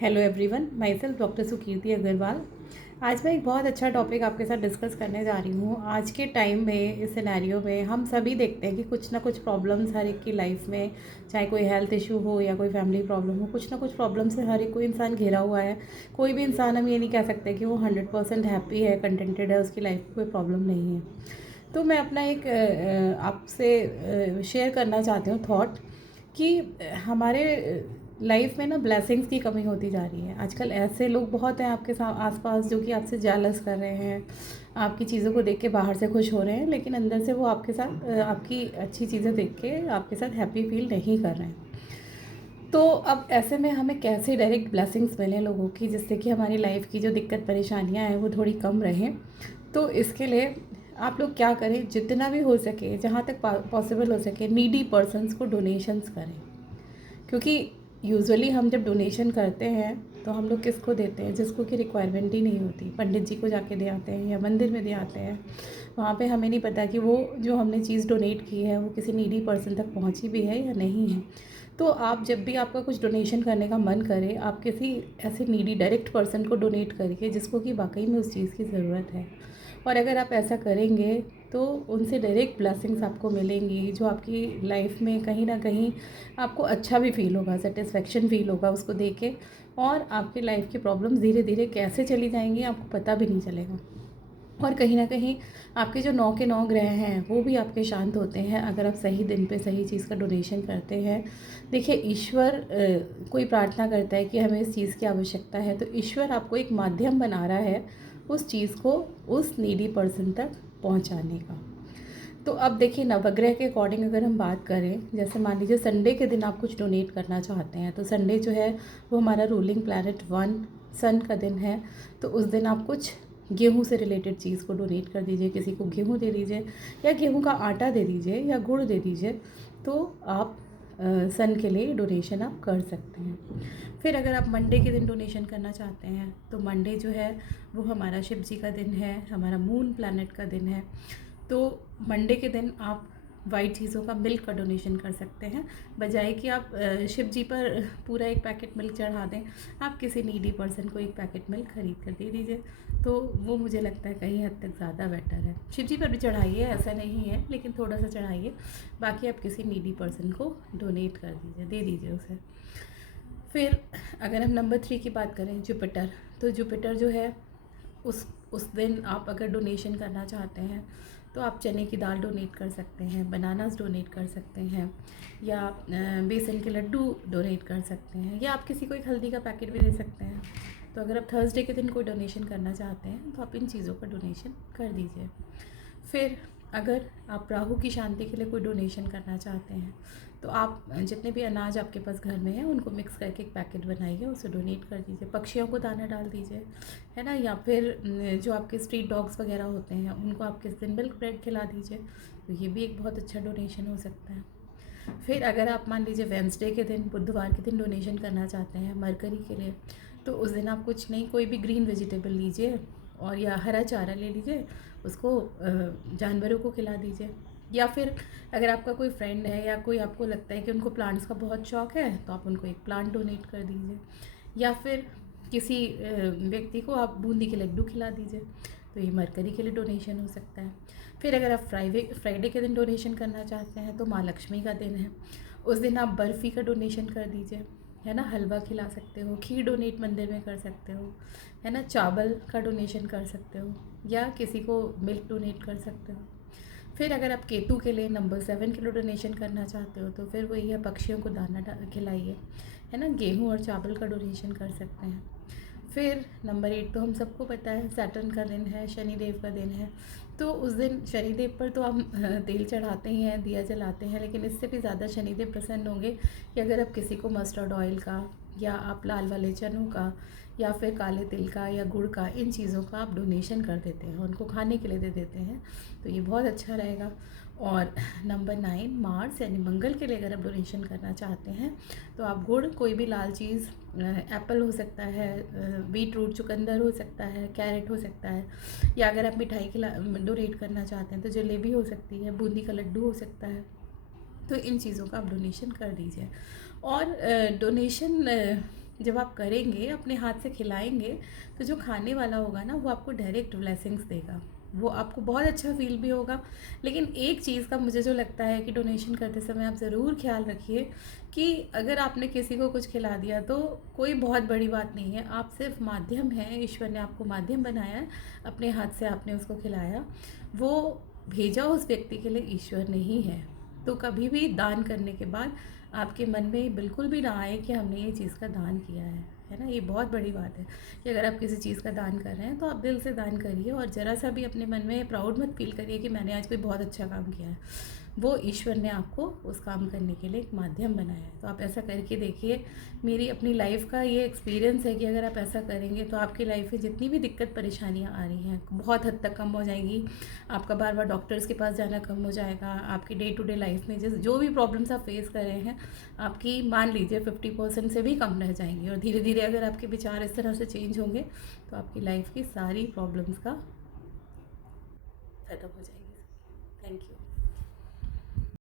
Hello everyone, my self doctor Sukirti Agarwal. आज मैं एक बहुत अच्छा टॉपिक आपके साथ डिस्कस करने जा रही हूँ। आज के टाइम में, इस सिनेरियो में हम सभी देखते हैं कि कुछ ना कुछ प्रॉब्लम्स हर एक की लाइफ में, चाहे कोई हेल्थ इशू हो या कोई फैमिली प्रॉब्लम हो, कुछ ना कुछ प्रॉब्लम से हर एक कोई इंसान घिरा हुआ है। कोई भी इंसान हम ये नहीं कह सकते कि वो 100% हैप्पी है, कंटेंटेड है, उसकी लाइफ में कोई प्रॉब्लम नहीं है। तो मैं अपना एक आपसे शेयर करना चाहती हूँ थॉट कि हमारे लाइफ में ना ब्लेसिंग्स की कमी होती जा रही है। आजकल ऐसे लोग बहुत हैं आपके आसपास जो कि आपसे जेलस कर रहे हैं, आपकी चीज़ों को देख के बाहर से खुश हो रहे हैं, लेकिन अंदर से वो आपके साथ आपकी अच्छी चीज़ें देख के आपके साथ हैप्पी फील नहीं कर रहे हैं। तो अब ऐसे में हमें कैसे डायरेक्ट ब्लेसिंग्स मिलें लोगों की, जिससे कि हमारी लाइफ की जो दिक्कत परेशानियां हैं वो थोड़ी कम रहें। तो इसके लिए आप लोग क्या करें, जितना भी हो सके, जहाँ तक पॉसिबल हो सके, नीडी पर्सन्स को डोनेशंस करें। क्योंकि यूजुअली हम जब डोनेशन करते हैं तो हम लोग किसको देते हैं, जिसको कि रिक्वायरमेंट ही नहीं होती। पंडित जी को जाके दे आते हैं या मंदिर में दे आते हैं। वहाँ पे हमें नहीं पता कि वो जो हमने चीज़ डोनेट की है वो किसी नीडी पर्सन तक पहुँची भी है या नहीं है। तो आप जब भी आपका कुछ डोनेशन करने का मन करे, आप किसी ऐसे नीडी डायरेक्ट पर्सन को डोनेट करिए जिसको कि वाकई में उस चीज़ की ज़रूरत है। और अगर आप ऐसा करेंगे तो उनसे डायरेक्ट ब्लेसिंग्स आपको मिलेंगी, जो आपकी लाइफ में कहीं ना कहीं आपको अच्छा भी फील होगा, सेटिस्फेक्शन फील होगा उसको देख के। और आपकी लाइफ की प्रॉब्लम्स धीरे धीरे कैसे चली जाएंगी आपको पता भी नहीं चलेगा। और कहीं ना कहीं आपके जो 9 के 9 ग्रह हैं वो भी आपके शांत होते हैं अगर आप सही दिन पे सही चीज़ का डोनेशन करते हैं। देखिए, ईश्वर कोई प्रार्थना करता है कि हमें इस चीज़ की आवश्यकता है, तो ईश्वर आपको एक माध्यम बना रहा है उस चीज़ को उस नीडी पर्सन तक पहुंचाने का। तो अब देखिए, नवग्रह के अकॉर्डिंग अगर हम बात करें, जैसे मान लीजिए संडे के दिन आप कुछ डोनेट करना चाहते हैं, तो संडे जो है वो हमारा रूलिंग प्लैनेट 1 सन का दिन है। तो उस दिन आप कुछ गेहूं से रिलेटेड चीज़ को डोनेट कर दीजिए, किसी को गेहूं दे दीजिए या गेहूं का आटा दे दीजिए या गुड़ दे दीजिए। तो आप सन के लिए डोनेशन आप कर सकते हैं। फिर अगर आप मंडे के दिन डोनेशन करना चाहते हैं, तो मंडे जो है वो हमारा शिव जी का दिन है, हमारा मून प्लैनेट का दिन है। तो मंडे के दिन आप वाइट चीज़ों का मिल्क का डोनेशन कर सकते हैं। बजाय कि आप शिव जी पर पूरा एक पैकेट मिल्क चढ़ा दें, आप किसी नीडी पर्सन को एक पैकेट मिल्क खरीद कर दे दीजिए। तो वो मुझे लगता है कहीं हद तक ज़्यादा बेटर है। शिव जी पर भी चढ़ाइए, ऐसा नहीं है, लेकिन थोड़ा सा चढ़ाइए। बाकी आप किसी नीडी पर्सन को डोनेट कर दीजिए, दे दीजिए उसे। फिर अगर हम नंबर 3 की बात करें, जुपिटर, तो जुपिटर जो है उस दिन आप अगर डोनेशन करना चाहते हैं तो आप चने की दाल डोनेट कर सकते हैं, बनानास डोनेट कर सकते हैं, या बेसन के लड्डू डोनेट कर सकते हैं, या आप किसी को एक हल्दी का पैकेट भी दे सकते हैं। तो अगर आप थर्सडे के दिन कोई डोनेशन करना चाहते हैं तो आप इन चीज़ों का डोनेशन कर दीजिए। फिर अगर आप राहु की शांति के लिए कोई डोनेशन करना चाहते हैं तो आप जितने भी अनाज आपके पास घर में है उनको मिक्स करके एक पैकेट बनाइए, उसे डोनेट कर दीजिए। पक्षियों को दाना डाल दीजिए, है ना। या फिर जो आपके स्ट्रीट डॉग्स वगैरह होते हैं उनको आप किस दिन मिल्क ब्रेड खिला दीजिए। तो ये भी एक बहुत अच्छा डोनेशन हो सकता है। फिर अगर आप मान लीजिए वेंसडे के दिन, बुधवार के दिन डोनेशन करना चाहते हैं मरकरी के लिए, तो उस दिन आप कुछ नहीं, कोई भी ग्रीन वेजिटेबल लीजिए और या हरा चारा ले लीजिए, उसको जानवरों को खिला दीजिए। या फिर अगर आपका कोई फ्रेंड है या कोई आपको लगता है कि उनको प्लांट्स का बहुत शौक़ है, तो आप उनको एक प्लांट डोनेट कर दीजिए। या फिर किसी व्यक्ति को आप बूंदी के लड्डू खिला दीजिए। तो ये मरकरी के लिए डोनेशन हो सकता है। फिर अगर आप फ्राइडे के दिन डोनेशन करना चाहते हैं तो माँ लक्ष्मी का दिन है, उस दिन आप बर्फ़ी का डोनेशन कर दीजिए, है ना। हलवा खिला सकते हो, खीर डोनेट मंदिर में कर सकते हो, है ना। चावल का डोनेशन कर सकते हो या किसी को मिल्क डोनेट कर सकते हो। फिर अगर आप केतु के लिए नंबर 7 किलो डोनेशन करना चाहते हो तो फिर वही है, पक्षियों को दाना खिलाइए, है ना। गेहूँ और चावल का डोनेशन कर सकते हैं। फिर नंबर 8 तो हम सबको पता है, सैटर्न का दिन है, शनिदेव का दिन है। तो उस दिन शनिदेव पर तो हम तेल चढ़ाते ही हैं, दिया जलाते हैं, लेकिन इससे भी ज़्यादा शनिदेव प्रसन्न होंगे कि अगर आप किसी को मस्टर्ड ऑयल का या आप लाल वाले चनों का या फिर काले तिल का या गुड़ का, इन चीज़ों का आप डोनेशन कर देते हैं, उनको खाने के लिए दे देते हैं। तो ये बहुत अच्छा रहेगा। और नंबर 9 मार्स यानी मंगल के लिए अगर आप डोनेशन करना चाहते हैं तो आप गुड़, कोई भी लाल चीज़, एप्पल हो सकता है, बीट रूट चुकंदर हो सकता है, कैरेट हो सकता है, या अगर आप मिठाई खिला डोनेट करना चाहते हैं तो जलेबी हो सकती है, बूंदी का लड्डू हो सकता है। तो इन चीज़ों का आप डोनेशन कर दीजिए। और डोनेशन जब आप करेंगे, अपने हाथ से खिलाएंगे, तो जो खाने वाला होगा ना वो आपको डायरेक्ट ब्लेसिंग्स देगा, वो आपको बहुत अच्छा फील भी होगा। लेकिन एक चीज़ का मुझे जो लगता है कि डोनेशन करते समय आप ज़रूर ख्याल रखिए कि अगर आपने किसी को कुछ खिला दिया तो कोई बहुत बड़ी बात नहीं है, आप सिर्फ माध्यम हैं, ईश्वर ने आपको माध्यम बनाया है, अपने हाथ से आपने उसको खिलाया, वो भेजा उस व्यक्ति के लिए ईश्वर ने ही है। तो कभी भी दान करने के बाद आपके मन में बिल्कुल भी ना आए कि हमने ये चीज़ का दान किया है ना। ये बहुत बड़ी बात है कि अगर आप किसी चीज़ का दान कर रहे हैं तो आप दिल से दान करिए, और ज़रा सा भी अपने मन में प्राउड मत फील करिए कि मैंने आज कोई बहुत अच्छा काम किया है। वो ईश्वर ने आपको उस काम करने के लिए एक माध्यम बनाया है। तो आप ऐसा करके देखिए। मेरी अपनी लाइफ का ये एक्सपीरियंस है कि अगर आप ऐसा करेंगे तो आपकी लाइफ में जितनी भी दिक्कत परेशानियाँ आ रही हैं बहुत हद तक कम हो जाएंगी। आपका बार बार डॉक्टर्स के पास जाना कम हो जाएगा। आपकी डे टू डे लाइफ में जो भी प्रॉब्लम्स आप फेस कर रहे हैं, आपकी मान लीजिए 50% से भी कम रह जाएंगी। और धीरे धीरे अगर आपके विचार इस तरह से चेंज होंगे तो आपकी लाइफ की सारी प्रॉब्लम्स का ख़त्म हो जाएगी। Thank you.